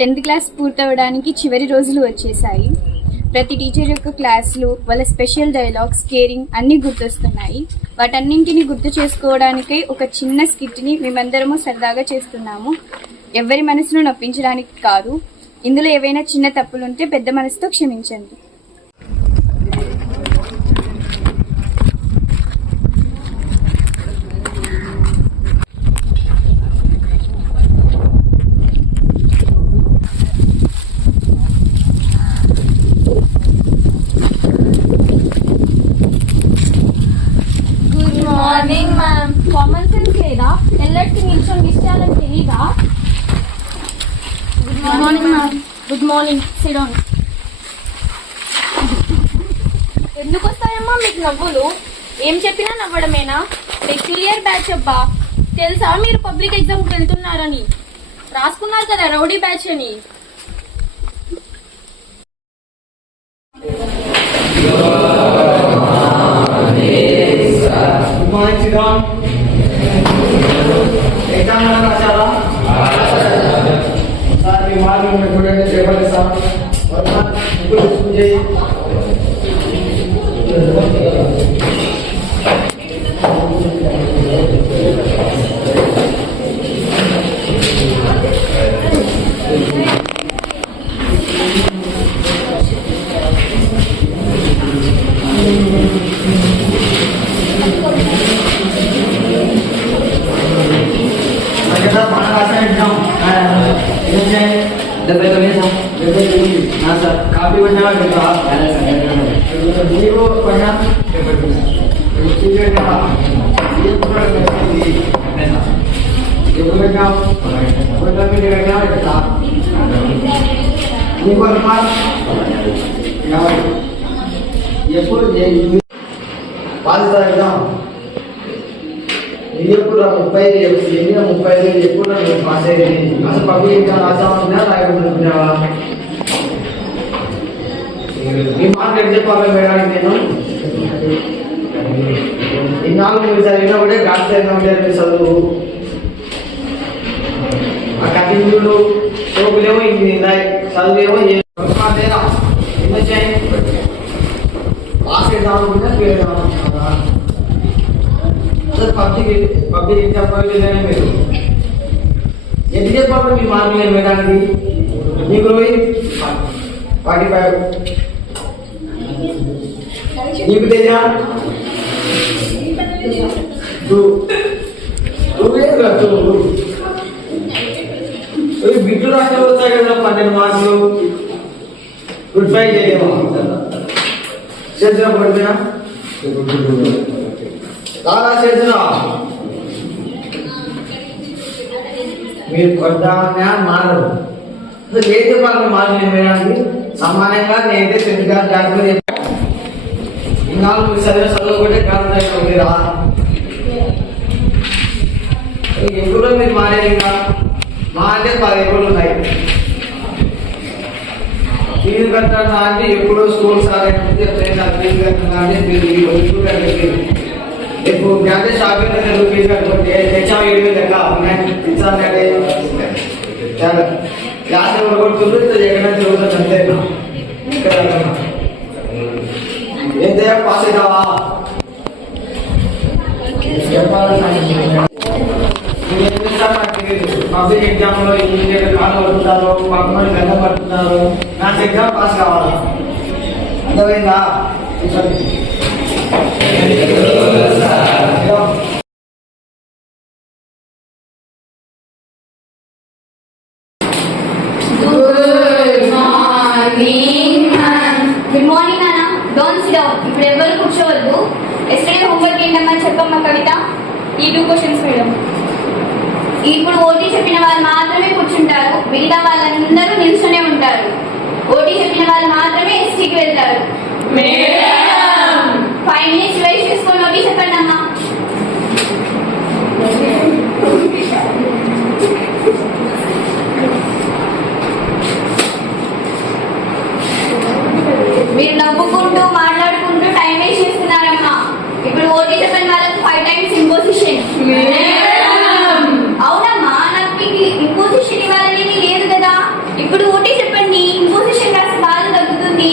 10th class పూర్తవడానికి చివరి రోజులు వచ్చేసాయి. ప్రతి టీచర్ యొక్క క్లాసులు, వాళ్ళ స్పెషల్ డైలాగ్స్, కేరింగ్ అన్నీ గుర్తొస్తున్నాయి. వాటన్నింటినీ గుర్తు చేసుకోవడానికై ఒక చిన్న స్కిట్ని మేమందరము సరదాగా చేస్తున్నాము. ఎవరి మనసును నొప్పించడానికి కాదు. ఇందులో ఏవైనా చిన్న తప్పులుంటే పెద్ద మనసుతో క్షమించండి. Morning ma'am. కామన్ సెన్స్ లేదా? ఎల్లటికి నిల్చొని ఇష్టాలని తెలీదా? Good morning ma'am. Good morning. SIT down. ఎందుకు వస్తాయమ్మా మీకు నవ్వులు? ఏం చెప్పినా నవ్వడమేనా? పెక్యులియర్ బ్యాచ్ అబ్బా. తెలుసా మీరు పబ్లిక్ ఎగ్జామ్కి వెళ్తున్నారని? రాసుకున్నారు కదా రౌడీ బ్యాచ్ అని. ఎగ్జామ్ రాశారా? సార్ మీ మార్గం చూడండి, చెప్పండి సార్. काफी बचा ఎప్పుడు 35 ఎప్పుడు పాస్ అయ్యింది. అసలు పబ్లిక్ ఎగ్జామ్ రాసామన్నా రాయకుంటున్నావా? మీ మార్కెట్ చెప్పాలి మేడానికి. నేను ఇన్నాళ్ళు మీరు చదివినా కూడా గాడిదైనా ఉంటారు మీ చదువు. ఆ కటింగులు సోకులేమో ఇంక నిందాయి, చదువులేమో లేదా ఎన్నో చేయండి. పాస్ అవుదాం అనుకుంటే ఫెయిల్ అవుతాం. పబ్లిక్ ఎగ్జామ్ పోయితేనే మీరు ఎంత చెప్పాలి మీ మార్కులు వేయడానికి? మీకు 45 నీకు తెలియదా? బిట్లు రాష్ట్రాలు వస్తాయి కదా 12 మార్కులు. గుడ్ బై చేయలేమా? చేసిన పడిపోయినా చాలా చేసిన మీరు కొద్దామన్నా మారదు. ఏం చెప్పాలి మార్కులు వేయడానికి? సామాన్యంగా నేనైతే 10th క్లాస్ జాగ్రత్త చెప్పాను. ఇన్నాళ్ళు మీరు చదువుకుంటే కారణం రా ఎప్పుడో మీరు మారేది. ఇంకా మా అంటే 10 ఎప్పుడు ఉన్నాయి. ఫీజు కట్టాలి అంటే ఎప్పుడో స్కూల్ సార్ ఫీజు కట్టాలంటే మీరు ఇప్పుడు అంటే షాపింగ్ ఫీజు కట్టుకుంటే తెచ్చాము 7,000 చాలా క్లాస్ ఎవరు కొడుతుండ్రు ఎక్కడ తిరుగుతుంది అంతేనా? ఏంటయ్యా పాస్ అవుతావా? పబ్లిక్ ఎగ్జామ్ లో ఇంజనీర్ కాలు పడుతున్నారు, పక్కన గంట పడుతున్నారు. నాకు ఎగ్జామ్ పాస్ కావాలా? అర్థమైందా? గుడ్ మార్నింగ్ నాన్న. Don't SIT down. ఇప్పుడు ఎవరు కూర్చోవద్దు. ఎస్టర్డే హోంవర్క్ ఏంటమ్మా చెప్పమ్మా కవిత. ఈ 2 క్వశ్చన్స్ మేడం. ఇప్పుడు ఓటీ చెప్పిన వాళ్ళు మాత్రమే కూర్చుంటారు, మిగతా వాళ్ళందరూ నిల్చొనే ఉంటారు. ఓటీ చెప్పిన వాళ్ళు మాత్రమే ఎస్టీకి వెళ్తారు. 5 minutes వెయిట్ చేసుకొని ఓటీ చెప్పండి అమ్మా. మీరు నవ్వుకుంటూ మాట్లాడుకుంటూ టైం వేస్ట్ చేస్తున్నారమ్మా. ఇప్పుడు ఓటీ చెప్పిన వాళ్ళకి 5 times ఇంపోజిషన్. అవునమ్మా, నాకు ఇంపోజిషన్ ఇవ్వాలని లేదు కదా. ఇప్పుడు ఓటీ చెప్పండి. ఇంపోజిషన్ రాసి బాగా తగ్గుతుంది.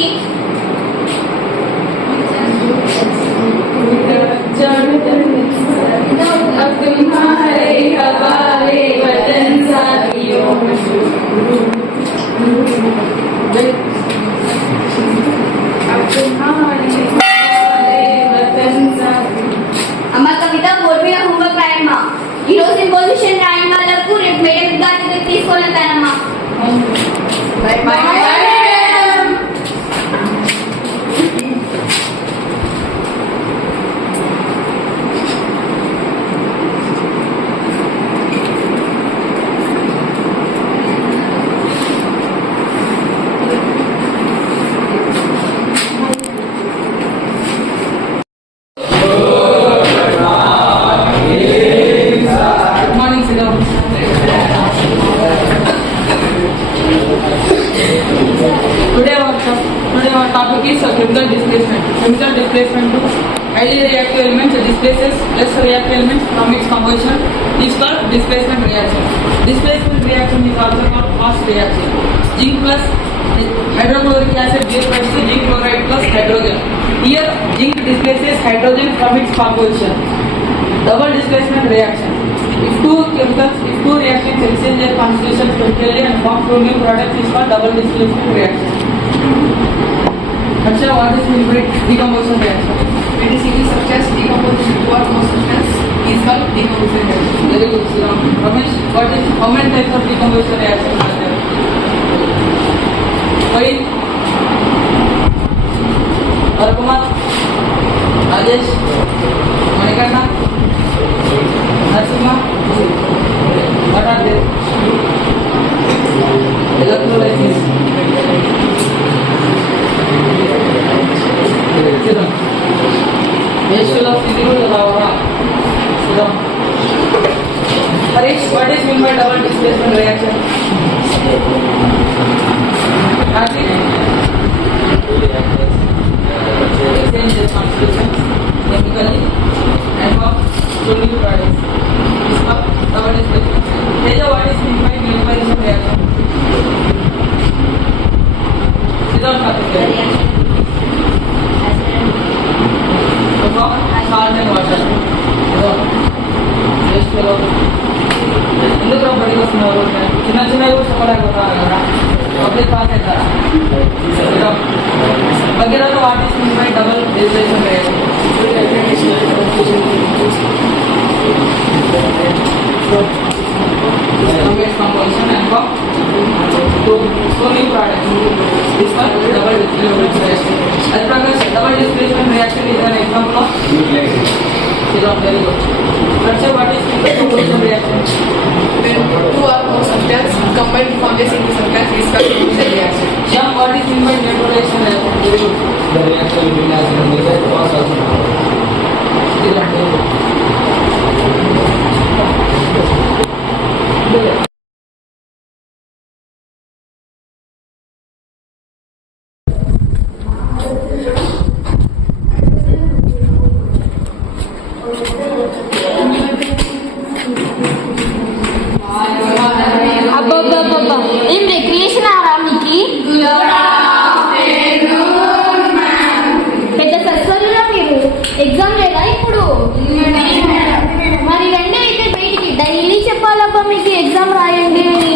అమ్మ కవిత, బోర్డు మీద హోంవర్క్ రాయమ్మా. ఈ రోజు ఇంపోజిషన్ రాయని వాళ్ళకు రేపు మేడం గారి తీసుకొని వెళ్తానమ్మా. Today our topic is chemical displacement. Chemical displacement to highly reactive elements displaces less reactive elements from its composition is called displacement reaction. Displacement reaction is also called fast reaction. Zinc plus hydrochloric acid gives rise to zinc chloride plus hydrogen. Here zinc displaces hydrogen from its composition. Double displacement reaction. If two reactions exchange their constitution chemically and form two new products is called double displacement reaction. Acha, what is meant by decomposition reaction? When the city structures decompose into one more substance is called decomposition reaction. Very good, Sriram. Ramesh, how many types of decomposition reactions are there? Why? Arkumar, Rajesh, Manikanda, Narasimha, what are they? Electrolysis. Sriram. Ratio of physical power. Sriram. Harish, what is meant by double displacement reaction? Karthik? Exchange the constitution chemically and form two new products. This called double displacement. Teja, what is meant by vaporization reaction? Without Karthik. Salt and water. ఎందుకు బయటకు వస్తున్నారు? చిన్న చిన్నవి కూడా చెప్పలేకపోతున్నారు కదా, public pass అవుతారా? Bhagiratha what is mean by double displacement reaction? Composition and form two new products. This one double displacement reaction. As Prakash, double displacement reaction is an example of very good. Let's what is decomposition reaction? When two or more substances combine to form a single substance is called decomposition reaction. Shyam, what is mean by neutralization reaction? Very good. The reaction between acid and base was also. ఏం recreation ఆరా మీకు? పెద్ద సస్వరులా మీరు. Exam లేదా ఇప్పుడు? మరి రండి అయితే బయటికి. డైలీ చెప్పాలబ్బా మీకు ఎగ్జామ్ రాయండి అని.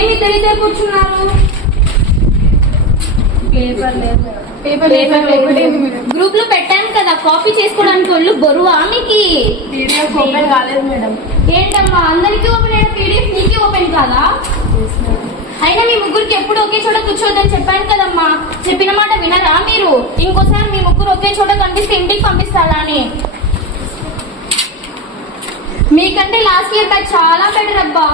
ఏమి తెలియదే కూర్చున్నారు? గ్రూప్ లో పెట్టాను కదా, కాపీ చేసుకోవడానికి ఒళ్ళు బరువా మీకు? PDF ఓపెన్ కాలేదు మేడం. ఏంటమ్మా అందరికీ ఓపెన్ అయిన పీడిఎఫ్ నీకే ఓపెన్ కాదా? అయినా మీ ముగ్గురికి ఎప్పుడు ఒకే చోట కూర్చోవద్దని చెప్పాను కదమ్మా. చెప్పిన మాట వినరా మీరు? ఇంకోసారి మీ ముగ్గురు ఒకే చోట కనిపిస్తే ఇంటికి పంపిస్తారా అని. మీకంటే లాస్ట్ ఇయర్ బ్యాచ్ చాలా బెటర్ అబ్బా.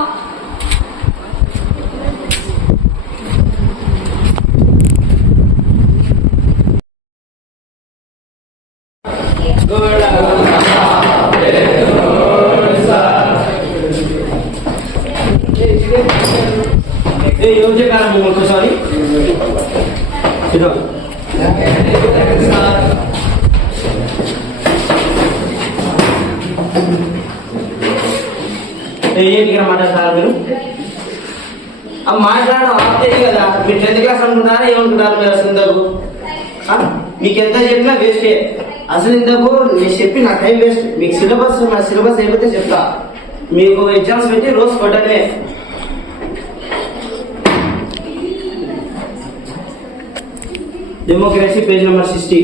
Good. యోజన కాలం ఒకసారి ఏంటి మాట్లాడతారు మీరు మాట్లాడడం ఆపేది కదా. మీరు 10th క్లాస్ అనుకుంటారా ఏమనుకుంటారు మీరు అసలు ఇంతకు? మీకు ఎంత చెప్పినా వేస్టే. అసలు ఇంతకు నేను చెప్పి నా టైం వేస్ట్. మీకు నా సిలబస్ అయిపోతే చెప్తా. మీకు ఎగ్జామ్స్ పెట్టి రోజు కొట్టనే. Democracy page number 60.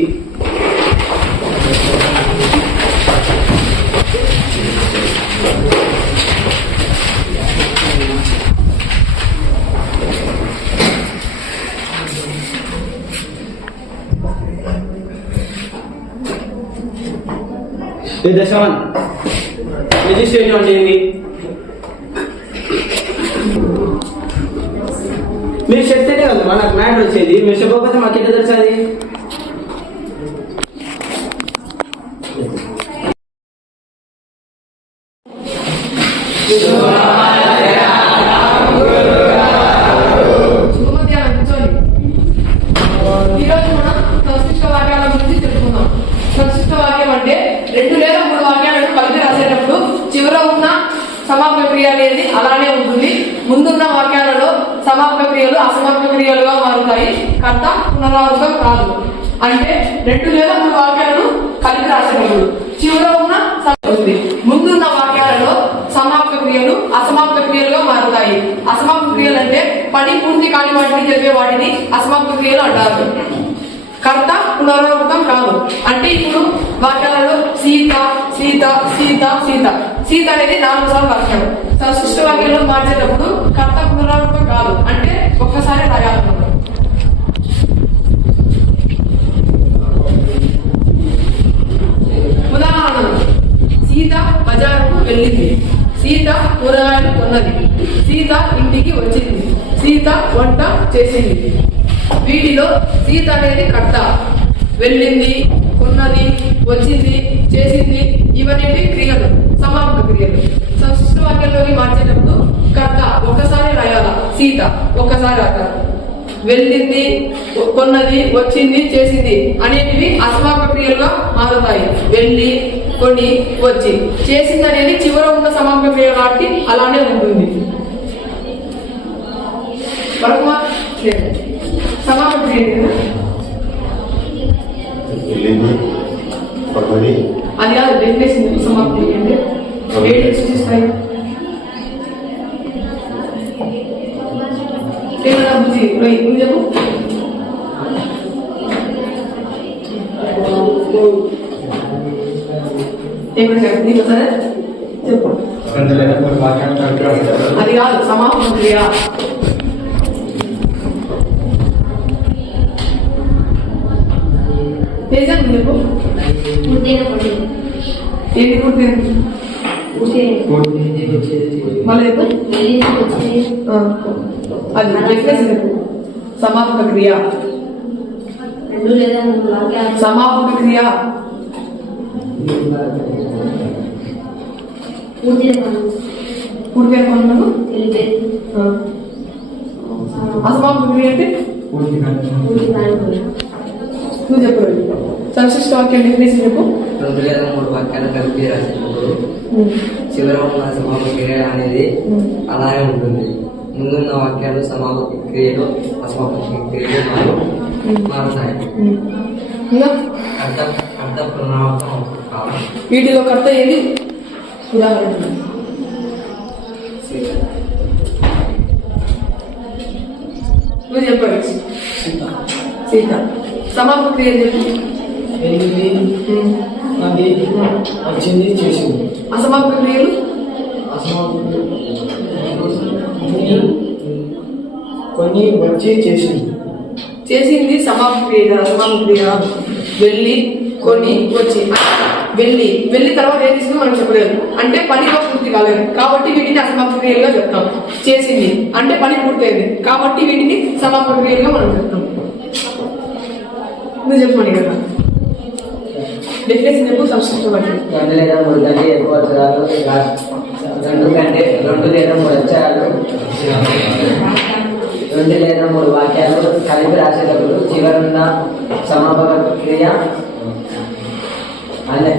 దశవన్ రిజిస్ట్రేషన్ అంటే ఏంటి? మీరు చెప్తేనే కదా మనకు మ్యాటర్ వచ్చేది. మీరు చెప్పకపోతే మాకు ఎట్లా తెలుస్తుంది? ఈరోజు మనం సంశిష్ట వాక్యాల గురించి తెలుసుకుందాం. సంశిష్ట వాక్యం అంటే 2 లేదా 3 వాక్యాలను కలిపి రాసేటప్పుడు చివర ఉన్న సమాప్త క్రియ అనేది అలానే ఉంటుంది. ముందున్న వాక్యాలలో సమాప్త క్రియలు అసమాప్త క్రియలుగా మారుతాయి. కర్త పునరావృతం కాదు. అంటే 2 లేదా 3 వాక్యాలను కలిపి రాసేటప్పుడు చివర ఉన్న ముందున్న వాక్యాలలో సమాప్త క్రియలు అసమాప్త క్రియలుగా మారుతాయి. అసమాప్త క్రియలు అంటే పని పూర్తి కాని వాటిని జరిగే వాటిని అసమాప్త క్రియలు అంటారు. కర్త పునరావృతం కాదు. అంటే ఇప్పుడు వాక్యాలలో సీత సీత సీత సీత సీత అనేది 4 సార్లు రాశాడు. సంశిష్ట వాక్యంలో మార్చేటప్పుడు కర్త పునరావృతం కాదు. అంటే ఒక్కసారి రాయాలన్నమాట. ఉదాహరణలు: సీత బజారుకు వెళ్ళింది. సీత కూరగాయలు కొన్నది. సీత ఇంటికి వచ్చింది. సీత వంట చేసింది. వీటిలో సీత అనేది కర్త. వెళ్ళింది, కొన్నది, వచ్చింది, చేసింది ఇవన్నీ క్రియలు, సమాప్త క్రియలు. సంశిష్ట వాక్యంలోకి మార్చేటప్పుడు కర్త ఒక్కసారి రాయాల, సీత ఒక్కసారి రాయాలి. వెళ్ళింది, కొన్నది, వచ్చింది, చేసింది అనేటివి అసమాప్త క్రియలుగా మారుతాయి. వెళ్ళి, కొని, వచ్చి. చేసింది అనేది చివర ఉన్న సమాప్త క్రియ కాబట్టి అలానే ఉంటుంది. సమాప్త క్రియ అది కాదు. డెఫినేషన్ సమాప్తి అంటే ఏంటి సూచిస్తాయి? ఏమన్నా బుద్ధి చెప్పు. ఏమన్నా నీకు సరే చెప్పు. అది కాదు సమాప్త క్రియ. తేజం చెప్పు. ఏంటి పూర్తి? మళ్ళీ చెప్పు. అది డెఫినేషన్ చెప్పు. సమాప్త క్రియ. సమాప్త క్రియ పూర్తి అనుకున్నాను. అసమాప్త క్రియ అంటే నువ్వు చెప్పు. సంశిష్ట వాక్యం డెఫినేషన్ చెప్పు. 2 లేదా 3 వాక్యాలు కలిపి రాసినప్పుడు చివర ఉన్న సమాప్త క్రియ అనేది అలానే ఉంటుంది. ముందున్న వాక్యాలు సమాప్త క్రియలు అసమాప్త క్రియలు మారుతాయి. అర్థ పునరావృతం కాదు. వీటిలో కర్త ఏది? ఉదాహరణ నువ్వు చెప్పాడు. సీత. సమాప్త క్రియ చెప్పు. వచ్చింది, చేసింది. అసమాప్త క్రియలు కొన్ని వచ్చి చేసింది. చేసింది సమాప్త క్రియ. అసమాప్త క్రియ వెళ్ళి, కొని, వచ్చి. వెళ్ళి తర్వాత ఏం తీసుకుని మనం చెప్పలేదు. అంటే పనిలో పూర్తి కాలేదు కాబట్టి వీటిని అసమాప్త క్రియలుగా చెప్తాం. చేసింది అంటే పని పూర్తయింది కాబట్టి వీటిని సమాప్త క్రియలుగా మనం చెప్తాం. నువ్వు చెప్పమని కదా డెఫినేషన్ చెప్పు. సంశిష్ట వాక్యం. 2 లేదా 3 కంటే ఎక్కువ అక్షరాలు 2 లేదా 3 అక్షరాలు 2 లేదా 3 వాక్యాలు కలిపి రాసేటప్పుడు చివరున్న సమాపక క్రియ అనే.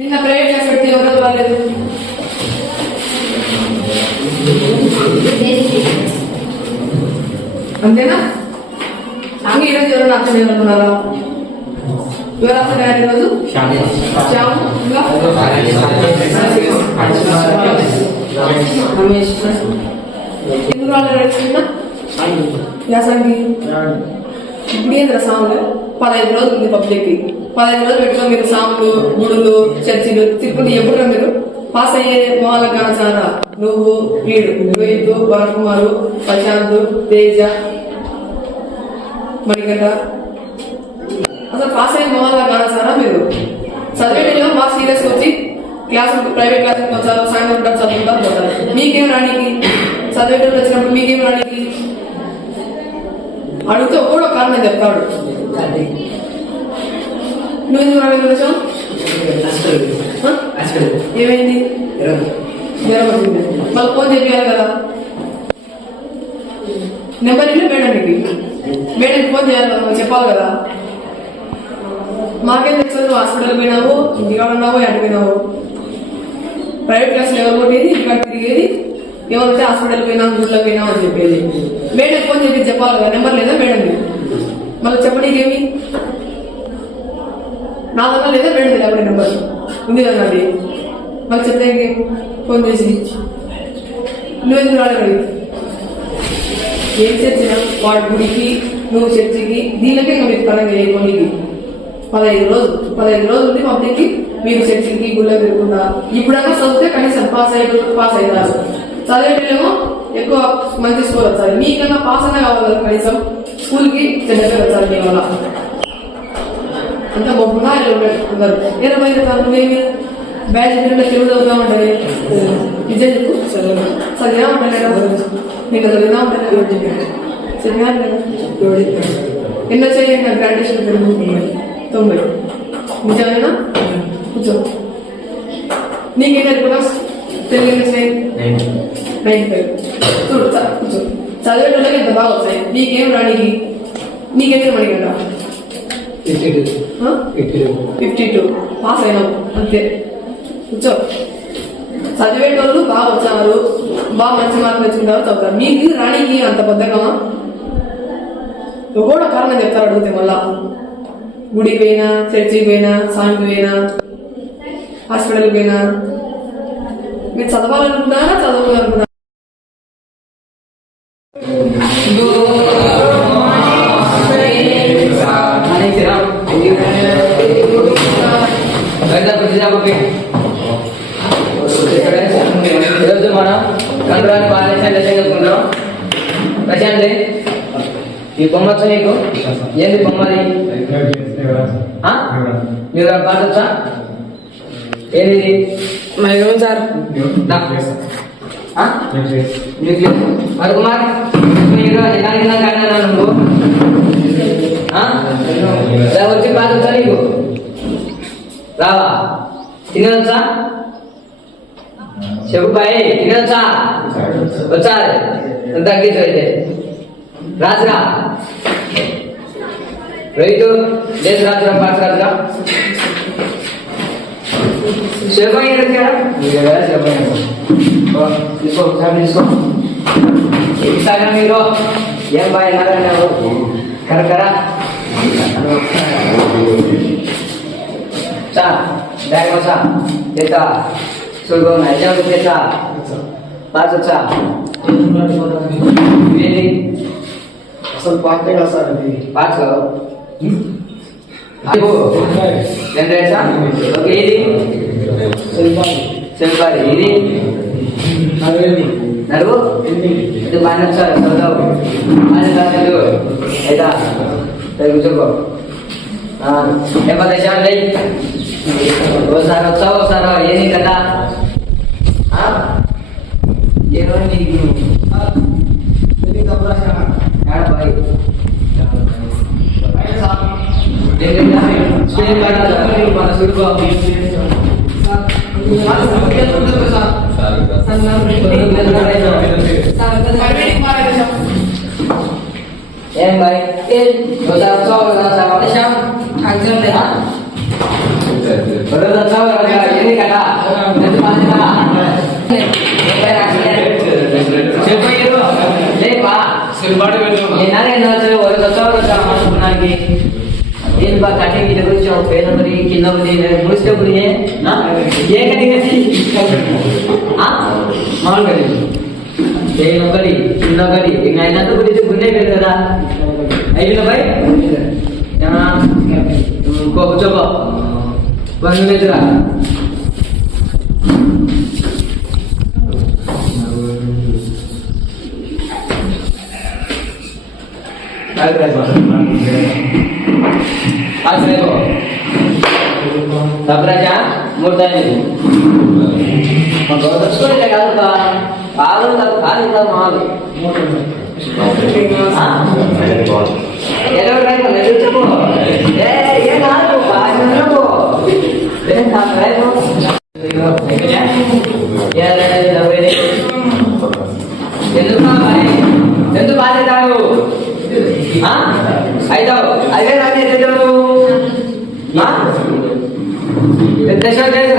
నిన్న ప్రైవేట్ క్లాస్ పెడితే ఎవరు రాలేదు? అంతేనా? అంగ ఈరోజు ఎవరు అర్థం అనుకున్నారా? ఎవరు అర్థం ఈరోజు? శ్యాము. ఇంకా రమేష్. ఎందుకు రాలేదు? వ్యాసానికి ఇప్పుడు ఏంద్ర సాములు 15 రోజులు ఉంది పబ్లిక్కి. 15 రోజులు పెట్టుకొని మీరు సాములు, గుడులు, చర్చిలు తిప్పుకుంటే ఎప్పుడు మీరు పాస్ అయ్యే మొహాల కానసారా? నువ్వు, వీడు, రోహిత్, వరకుమారు, ప్రశాంత్, తేజ, మణిగంట అసలు పాస్ అయ్యే మొహాల కానసారా మీరు? చదివేటలో బాగా సీరియస్ వచ్చి క్లాస్ ప్రైవేట్ క్లాస్కి వచ్చారు, సాయంత్రం చదువుకుంటారు పోతారు. మీకేం రానికి? చదివేటప్పుడు వచ్చినప్పుడు మీకేం రానికి? అడిగితే ఒక్కడో కారణం చెప్తాడు. నువ్వెందుకు రానికి వచ్చావు? ఏమైంది? జ్వరం వచ్చింది. మళ్ళీ ఫోన్ చెప్పాలి కదా. నెంబర్ ఇల్లు మేడంకి ఫోన్ చేయాలి కదా, చెప్పాలి కదా. మాకేం తెలుసు నువ్వు హాస్పిటల్ పోయినావు, ఇంటికాడ ఉన్నావు, ఎటు పోయినావు? ప్రైవేట్ క్లాస్లో ఎవరు కొట్టేది, ఇంటికాడ తిరిగేది, ఎవరైతే హాస్పిటల్ పోయినావు, గుడ్లో పోయినావు అని చెప్పేది. మేడం ఫోన్ చెప్పి చెప్పాలి కదా. నెంబర్ లేదా మేడంకి? మళ్ళీ చెప్పనీకేమి? నా దగ్గర లేదా మేడం ఎవరి నెంబర్ ఉంది కదా అది. మళ్ళీ చెప్తే ఫోన్ చేసి నువ్వెందుకు రాలేదు? ఏం చర్చిన వాడి గుడికి, నువ్వు చర్చికి, దీనికే మీరు పరంగా చేయడానికి 15 రోజులు ఉంది పబ్లిక్కి. మీరు చర్చికి గుళ్ళ తిరగకుండా ఇప్పుడన్నా చదివితే కనీసం పాస్ అవుతారు. చదివేటేమో ఎక్కువ మంచి స్కోర్ వచ్చాలి. మీకన్నా పాస్ అయినా కావాలి కదా, కనీసం స్కూల్కి దగ్గర వచ్చాలి. మీ వల్ల అంత మొక్కున్నా పెట్టుకున్నారు. 20 నువ్వేమి బ్యాచ్ తెలుగు చదువుతా ఉంటుంది. విజయ్ చెప్పు చదివినా ఉంటాను నీకు చదివినా ఉంటాను చదివినా ఎన్నో చేయండి. గ్రాడ్యుయేషన్ 90 నిజమేనా? కూర్చో. నీకేం తెలుగునా? తెలుగు ఎన్ని వచ్చాయి? 95. చూడు కూర్చో. చదివేటోళ్ళకి ఎంత బాగా వస్తాయి. నీకేం రానికి? నీకేం మణి కదా 52 పాస్ అయినావు అంతే. కూర్చో. చదివేటోళ్ళు బాగా వచ్చారు, బాగా మంచి మార్కులు వచ్చిన చదువుతారు. మీకు రాణికి అంత బద్దకమా? కూడా కారణం చెప్తారు అడిగితే. మళ్ళా గుడికి పోయినా, చర్చికి పోయినా, సాంగ్కి పోయినా, హాస్పిటల్కి పోయినా మీరు చదవాలనుకున్నారా చదవాలనుకున్నారా? ఈరోజు మనం కంట్రోల్ పాలన చెప్పుకుంటాం. ప్రశాంత్ ఈ బొమ్మచ్చ నీకు ఏంది బొమ్మది? మీరు పాటొచ్చా? ఏంది సార్? మరకుమార్ నువ్వు వచ్చి పాటొచ్చా నీకు? రావా? తినవచ్చా? చెప్పు బాయ్, తినవచ్చా? వచ్చా? తగ్గించు అయితే రాజురా. రైతు లేదు రాజురా, పాస్ రాజురా. శివయ్య తీసుకో ఇస్తాగా మీరు. ఏం బాయ్ నారాయణ కరకరా చా బ్యాగ్ వచ్చా చేస్తా చూడుకో ఎగ్జామ్ చేస్తా పాస్ వచ్చా? అసలు పాటే కదా సార్ అది. పాస్ కావు ఓకే. ఇది సెల్ఫారి, ఇది నడువు ఇది బాగా సార్ చదువు అయితే కూర్చోకో. ఏమన్నా దశాలు ఓసారి వచ్చావు ఒకసారి ఏంది కదా ఏమో నీకు బాయ్ ఏం బాయ్ ఏం బా కటింగ్ ఇట్లా గురించి ఒక పేరు మరి కింద ముడిచేటప్పుడు ఏ కటింగ్ మామూలు కటింగ్ నేను ఒకటి చిన్న ఒకటి ఇంకా అయినంత గురించి గుండె కదా కదా అయిన బాయ్ ఇంకొక చోప పన్ను మెదురా సబ్రాజా మూర్తాయి కాదు కాదు కాదు కాదు మాది ఎందుకు బాధ్యతావు అయితావు అదే రాజు దశ రాజు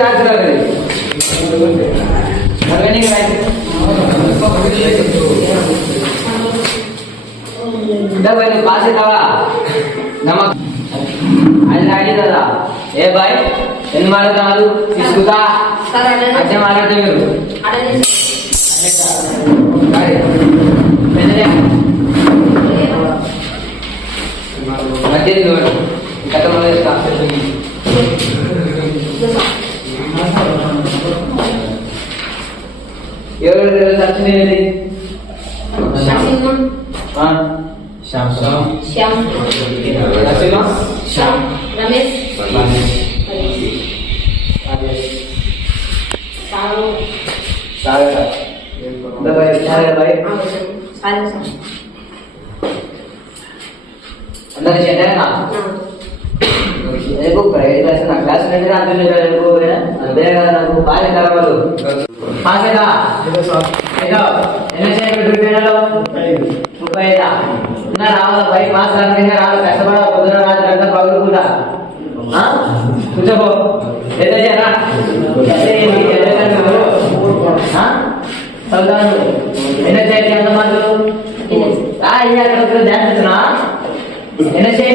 पास नमक అది కదా ఏ బాయ్ ఎన్ని మాట్లాడుతున్నారు తీసుకుంటా అంటే మాట్లాడితే మీరు మధ్య కథ మొదలు ఎవరు సచ్చినది श्याम श्याम श्याम रमेश अंदर चेंडा ना देखो प्राइवेट क्लास ना क्लास में ना आदमी ने को है अंदर ना को पास करा बोलो पास है ना इधर एनएचआई पे ड्यूटी ना लो रुपया ना राव भाई पास करने का राव कैसे बड़ा उधर रात करता पगल पूरा हां कुछ हो इधर जा ना कैसे ये कर हो हां सल्लाह एनएचआई के अंदर मान लो आ यार कर ध्यान देना एनएचआई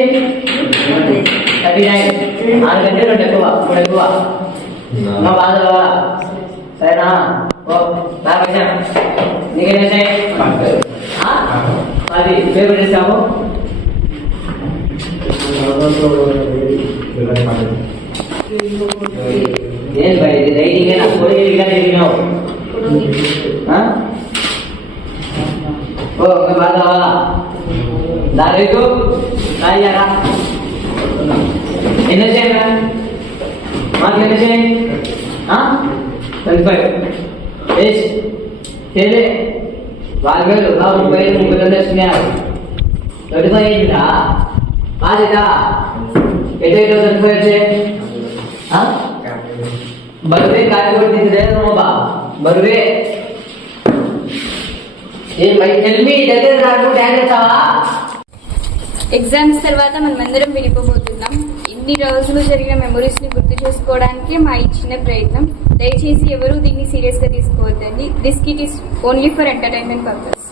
39 आठ घंटे डकुआ ना बाद वाला सही ना ओ ना भैया निकलने चाहिए हां అది ఫేవరెట్ చేసాము ఏం భయ్ ఇది రైటింగ్ అయినా కొడి ఇలా తిరిగినావు ఓ బాగా వాలా దారేకు కాయారా ఎన్న చేయనా మాకు ఎన్న చేయ 25 ఏస్ తేలే వాల్వేలు నా 30 వేసుకున్నారు 35 రా బాధ్యత ఎటైతే 35 వచ్చే బరువే కాయకొట్టింది బా బరువే ఏ మై టెల్ మీ దగ్గర రాకు డాన్స్ చేస్తావా ఎగ్జామ్స్ తర్వాత మనమందరం విడిపోబోతున్నాం. ఇన్ని రోజులు జరిగిన మెమరీస్ని గుర్తు చేసుకోవడానికి మా ఇచ్చిన ప్రయత్నం. దయచేసి ఎవరూ దీన్ని సీరియస్గా తీసుకోవద్దండి. This kit is only for entertainment purpose.